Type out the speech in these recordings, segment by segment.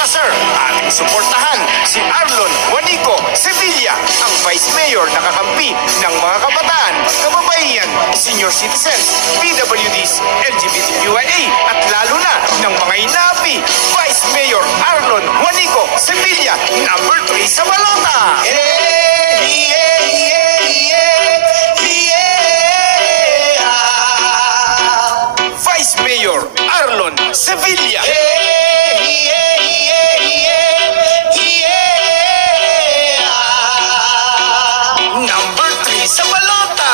Placer, ating suportahan si Arlon Juanico Sevilla, ang Vice Mayor na kakampi ng mga kabataan, kababaihan, senior citizens, PWDs, LGBTQIA at lalo na ng mga inapi. Vice Mayor Arlon Juanico Sevilla, number 3 sa balota. Vice Mayor Arlon Sevilla. Number 3 sa balota.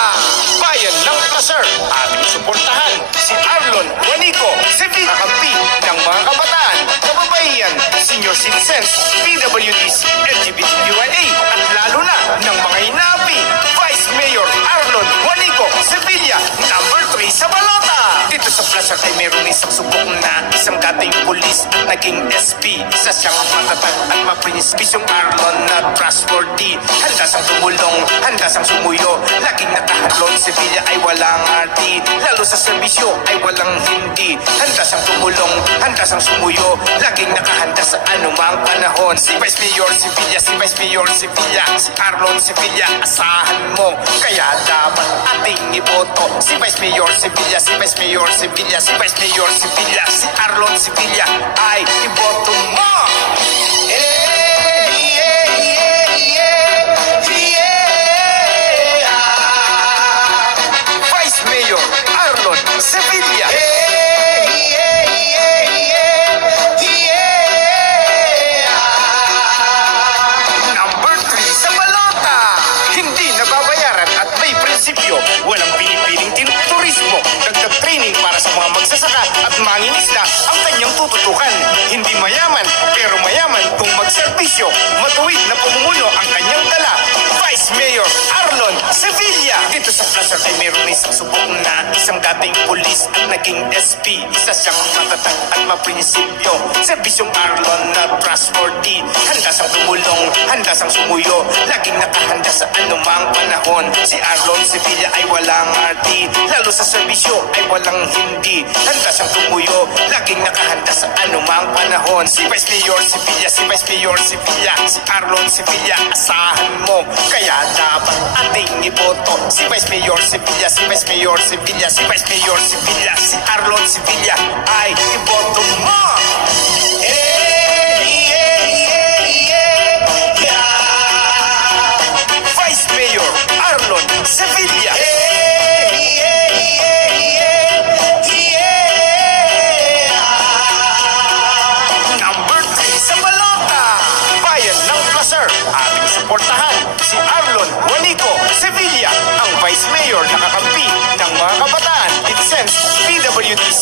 Bayan ng Placer, ating suportahan si Arlon Juanico Sevilla, kakampi ng mga kabataan, kababaihan, senior citizens, PWDs, LGBTQIA at lalo na ng mga inapi. Vice Mayor Arlon Juanico Sevilla, number 3 sa balota. Dito sa Placer ay mayroong isang subok na isang dating pulis at naging SP. Isa siyang matatag at maprinsipis, yung Arlon na trustworthy. Handa sang tumulong, handa sang sumuyo, laging nakahatlon. Sevilla ay walang arty, lalo sa serbisyo ay walang hindi. Handa sang tumulong, handa sang sumuyo, laging nakahanda sa anumang panahon. Si Vice Mayor Sevilla, si Vice Mayor Sevilla, si Arlon Sevilla, asahan mo, kaya dapat ating iboto. Si Vice Mayor Sevilla, si Vice Mayor Sevilla, si Vice Mayor Sevilla, si Arlon Sevilla ay iboto mo. Vice Mayor Arlon Sevilla. Number 3 sa balota. Hindi nababayaran at may prinsipyo. Walang pinipiling turismo. Dagdag training para sa mga magsasaka at mangingisda ang kanyang tututukan. Hindi mayaman pero mayaman kung magserbisyo. Matuwid na pamumuno ang kanyang dala. Vice Mayor Arlon Sevilla. Dito sa Placer ay mayroong isang subok na isang dating pulis at naging SP. Isa siyang matatag at maprinsipyo. Serbisyong Arlon na trustworthy. Handa sang tumulong, handa sang sumuyo, laging nakahanda sa anumang panahon. Si Arlon Sevilla ay walang arty, lalo sa serbisyo ay walang hindi. Handa sang tumuyo, laging nakahanda sa anumang panahon. Si Vice Mayor Sevilla, si Vice Mayor Sevilla, si Arlon Sevilla, asahan mo, kaya dapat ating iboto. Si Vice Mayor Sevilla, si Vice Mayor Sevilla, si Vice Mayor Sevilla, si Arlon Sevilla ay iboto mo. Vice Mayor Arlon Sevilla. Number 3 sa balota. Bayan ng Placer, ating suportahan si Arlon Juanico Sevilla, ang Vice Mayor na kakampi ng mga kabataan, citizens, PWDs,